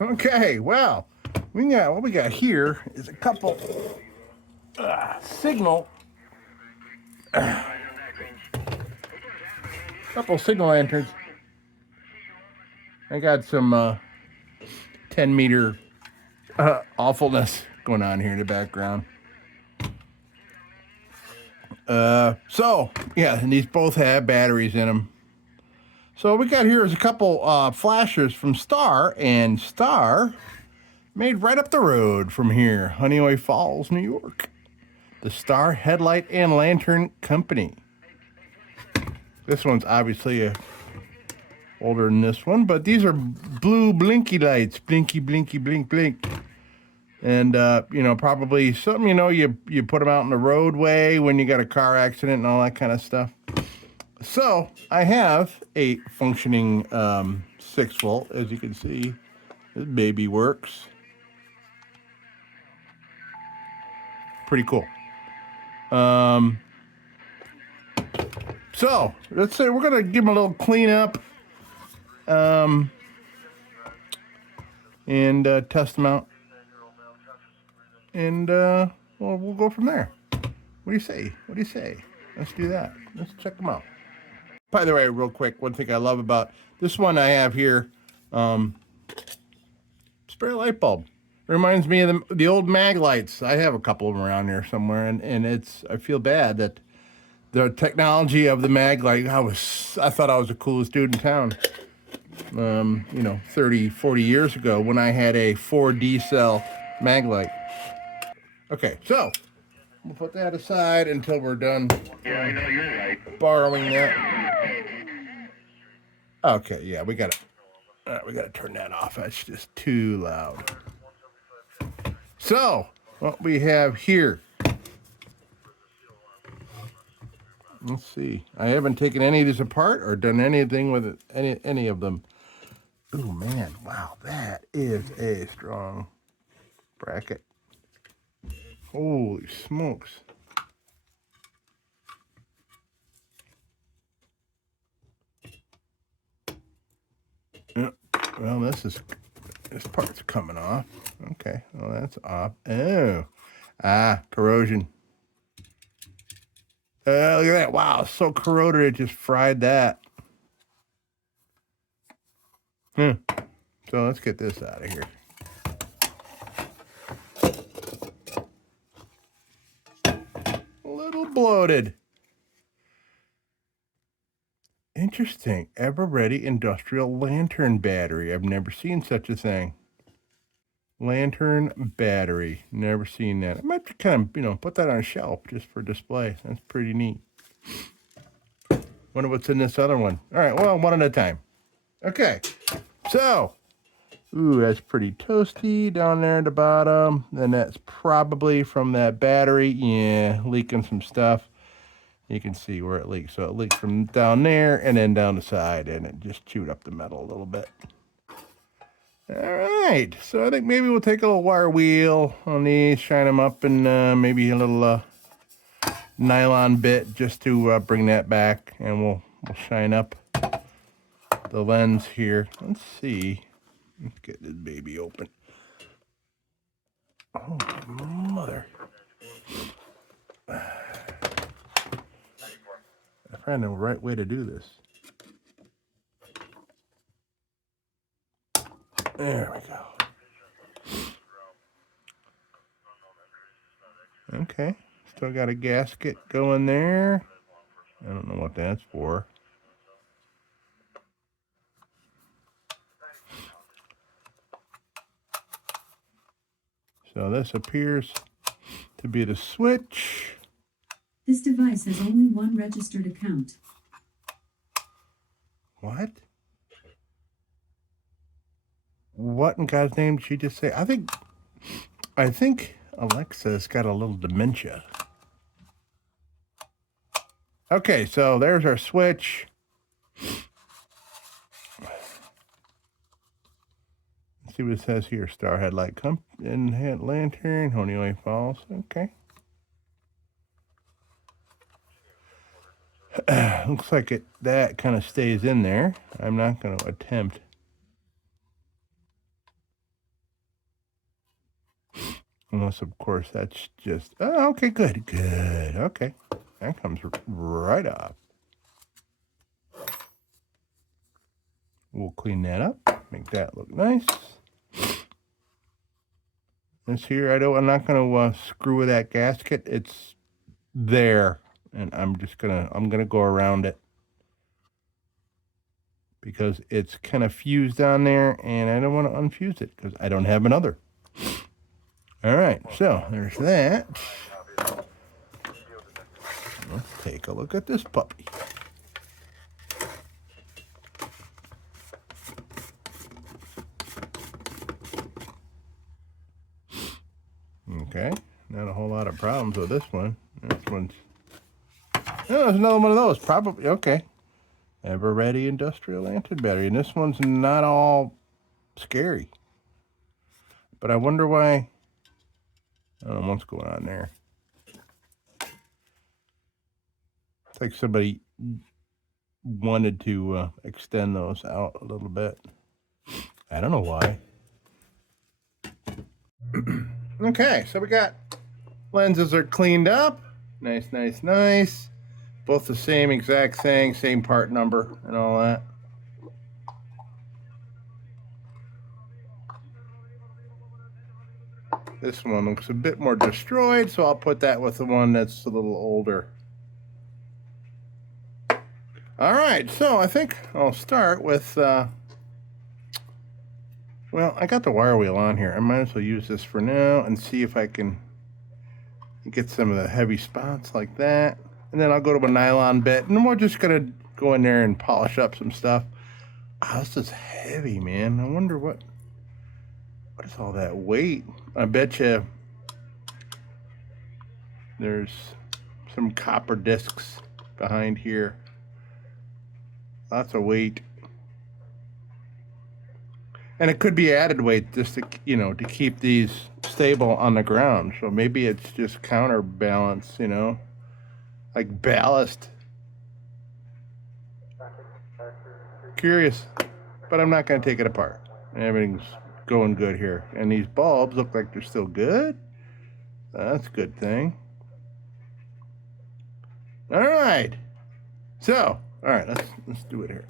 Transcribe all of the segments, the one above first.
Okay, well, what we got here is a couple signal lanterns. I got some 10-meter awfulness going on here in the background. So yeah, and these both have batteries in them. So what we got here is a couple flashers from Star, and Star made right up the road from here, Honeoye Falls, New York. The Star Headlight and Lantern Company. This one's obviously older than this one, but these are blue blinky lights, blinky, blinky, blink, blink. And probably something you put them out in the roadway when you got a car accident and all that kind of stuff. So I have a functioning 6-volt, as you can see. This baby works. Pretty cool. So let's say we're gonna give them a little cleanup, and test them out, and we'll go from there. What do you say? What do you say? Let's do that. Let's check them out. By the way, real quick, one thing I love about this one I have here, spare light bulb. It reminds me of the old mag lights. I have a couple of them around here somewhere, and I feel bad that the technology of the mag light, I thought I was the coolest dude in town. 30, 40 years ago when I had a 4D cell mag light. Okay, so we'll put that aside until we're done borrowing that. Okay, yeah, we gotta turn that off. That's just too loud. So what we have here. Let's see. I haven't taken any of these apart or done anything with it, any of them. Oh man, wow, that is a strong bracket. Holy smokes. Yeah, well, this part's coming off. Okay, well, that's off. Oh, corrosion. Look at that. Wow, so corroded it just fried that. So let's get this out of here. A little bloated. Interesting. Ever-ready industrial lantern battery. I've never seen such a thing. Lantern battery. Never seen that. I might kind of, put that on a shelf just for display. That's pretty neat. Wonder what's in this other one. All right, well, one at a time. Okay, so, ooh, that's pretty toasty down there at the bottom. Then that's probably from that battery. Yeah, leaking some stuff. You can see where it leaks. So it leaks from down there and then down the side, and it just chewed up the metal a little bit. All right, so I think maybe we'll take a little wire wheel on these, shine them up, and maybe a little nylon bit just to bring that back, and we'll shine up the lens here. Let's see. Let's get this baby open. Oh, mother. I found the right way to do this. There we go. Okay, still got a gasket going there. I don't know what that's for. So this appears to be the switch. This device has only one registered account. What? What in God's name did she just say? I think Alexa's got a little dementia. Okay, so there's our switch. Let's see what it says here. Star Headlight and Head Lantern, Honeoye Falls. Okay. Looks like that kind of stays in there. I'm not going to attempt Unless, of course, that's just... Oh, okay, good, good. Okay, that comes right off. We'll clean that up, make that look nice. This here, I'm not gonna screw with that gasket. It's there, and I'm gonna go around it because it's kind of fused on there, and I don't want to unfuse it because I don't have another. All right, so there's that. Let's take a look at this puppy. Okay, not a whole lot of problems with this one. This one's... Oh, there's another one of those, probably. Okay. Ever ready industrial lantern battery. And this one's not all scary. But I wonder why... I don't know what's going on there. It's like somebody wanted to extend those out a little bit. I don't know why. Okay, so we got lenses are cleaned up. Nice, nice, nice. Both the same exact thing, same part number and all that. This one looks a bit more destroyed, so I'll put that with the one that's a little older. All right, so I think I'll start with, well, I got the wire wheel on here. I might as well use this for now and see if I can get some of the heavy spots like that. And then I'll go to a nylon bit, and we're just gonna go in there and polish up some stuff. Oh, this is heavy, man. I wonder what is all that weight? I bet you there's some copper discs behind here. Lots of weight. And it could be added weight just to, to keep these stable on the ground. So maybe it's just counterbalance, like ballast. Curious, but I'm not going to take it apart. Everything's going good here. And these bulbs look like they're still good. That's a good thing. All right. So, all right, let's do it here.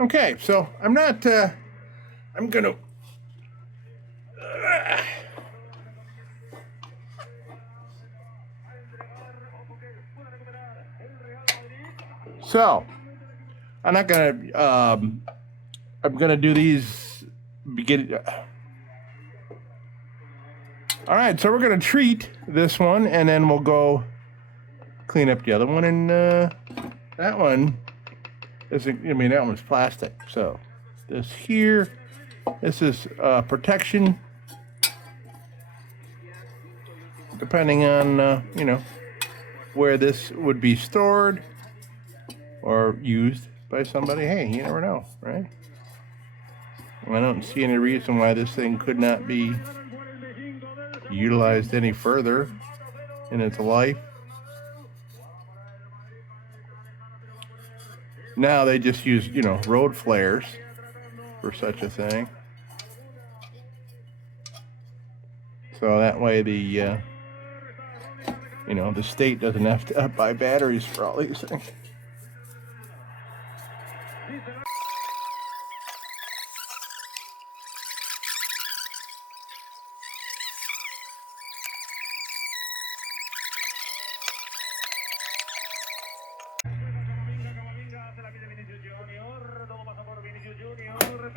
Okay, so I'm not, I'm gonna, so I'm not gonna. I'm gonna do these. All right, so we're gonna treat this one, and then we'll go clean up the other one. And that one isn't. I mean, that one's plastic. So this here, this is protection. Depending on you know, where this would be stored or used by somebody. Hey, you never know, right? I don't see any reason why this thing could not be utilized any further in its life. Now they just use, you know, road flares for such a thing. So that way the, you know, the state doesn't have to buy batteries for all these things.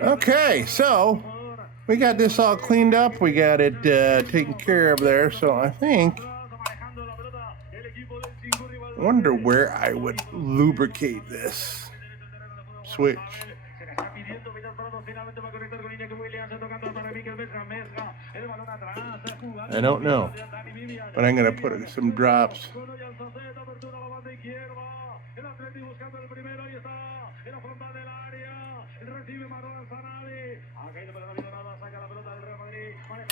Okay, so we got this all cleaned up. We got it taken care of there. So I think, wonder where I would lubricate this switch. I don't know, but I'm going to put some drops.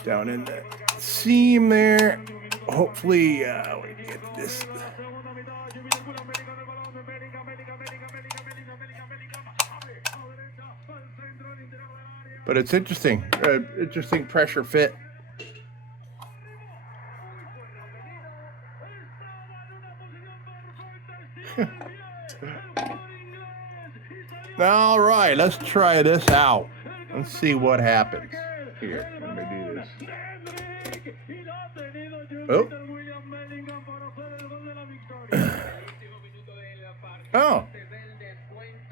Down in the seam there. Hopefully we get this. But it's interesting. Interesting pressure fit. All right, let's try this out. Let's see what happens. Here, let me do this. Oh. Oh.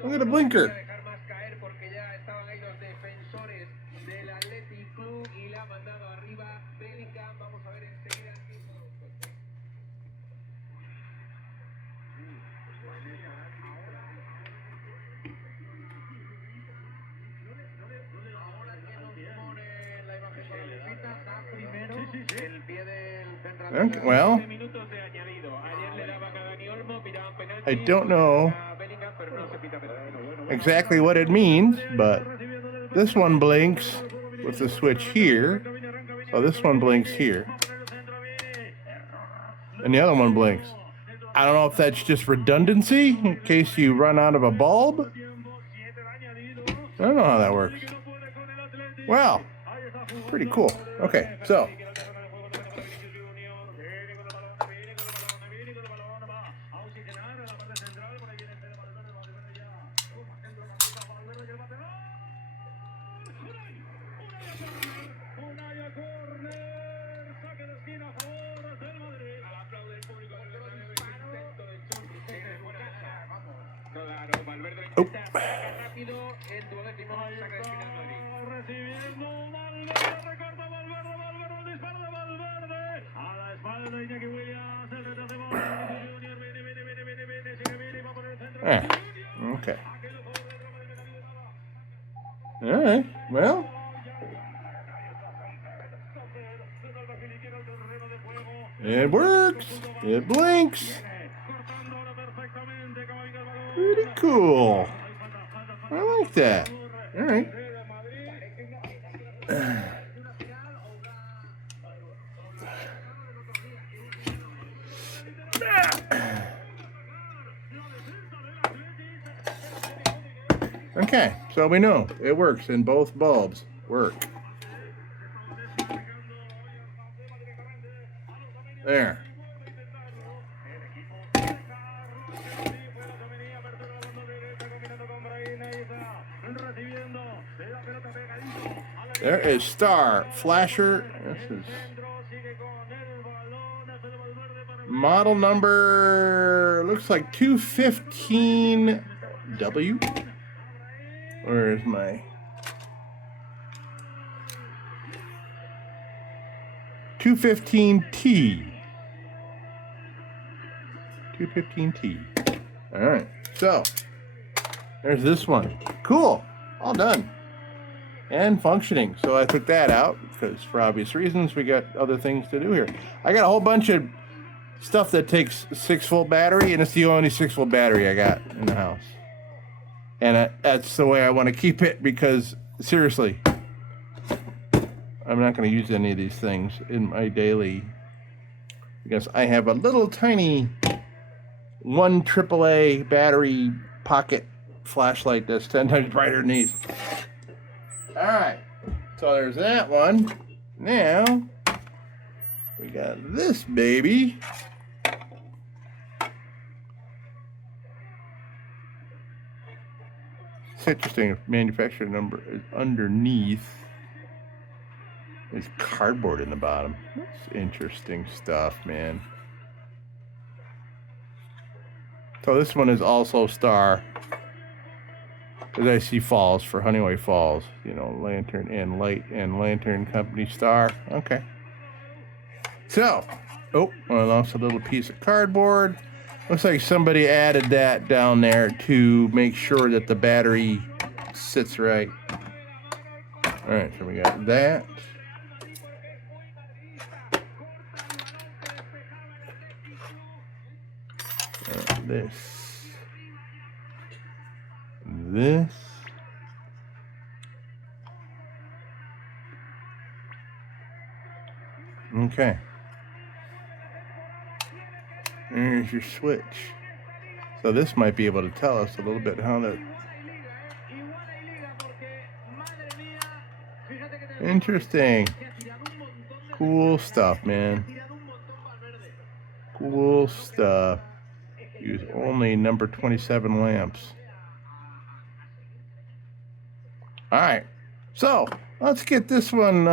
Look at the blinker. Okay, well, I don't know exactly what it means, but this one blinks with the switch here. So this one blinks here. And the other one blinks. I don't know if that's just redundancy in case you run out of a bulb. I don't know how that works. Well, pretty cool. Okay, so. Oh. Okay. All right. Well. It works. It blinks. Pretty cool. I like that. All right. Okay, so we know it works and both bulbs work. There. There is Star Flasher. This is model number, looks like 215 W? Where's my 215T? 215T. All right, so there's this one. Cool, all done and functioning. So I took that out because for obvious reasons we got other things to do here. I got a whole bunch of stuff that takes 6-volt battery, and it's the only 6-volt battery I got in the house. And that's the way I want to keep it, because seriously, I'm not going to use any of these things in my daily, because I have a little tiny 1 AAA battery pocket flashlight that's 10 times brighter than these. All right, so there's that one. Now we got this baby. It's interesting. Manufacturer number is underneath. There's cardboard in the bottom. That's interesting stuff, man. So this one is also Star. As I see Falls for Honeoye Falls. You know, lantern and light and lantern company Star. Okay. So, oh, I lost a little piece of cardboard. Looks like somebody added that down there to make sure that the battery sits right. All right, so we got that. This. Okay. There's your switch. So this might be able to tell us a little bit how to... Interesting. Cool stuff, man. Cool stuff. Use only number 27 lamps. All right. So let's get this one.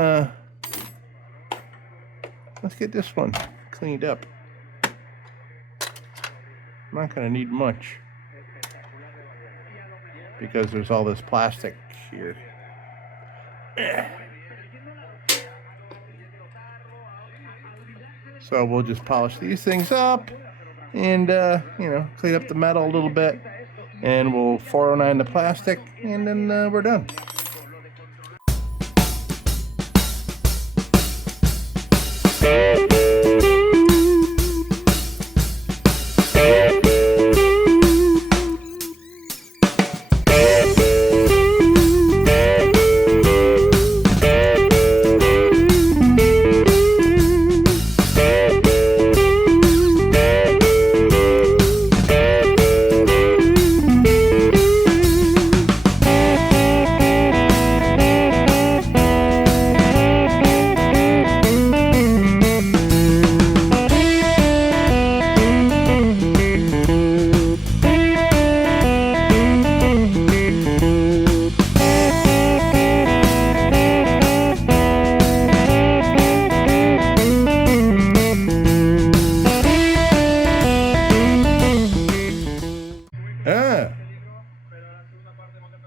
Let's get this one cleaned up. I'm not going to need much because there's all this plastic here. So we'll just polish these things up and, you know, clean up the metal a little bit, and we'll 409 the plastic, and then we're done.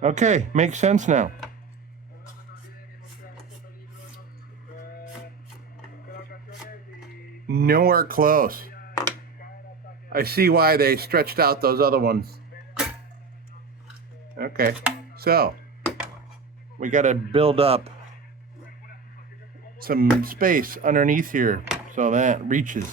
Okay, makes sense now. Nowhere close. I see why they stretched out those other ones. Okay, so we got to build up some space underneath here so that reaches.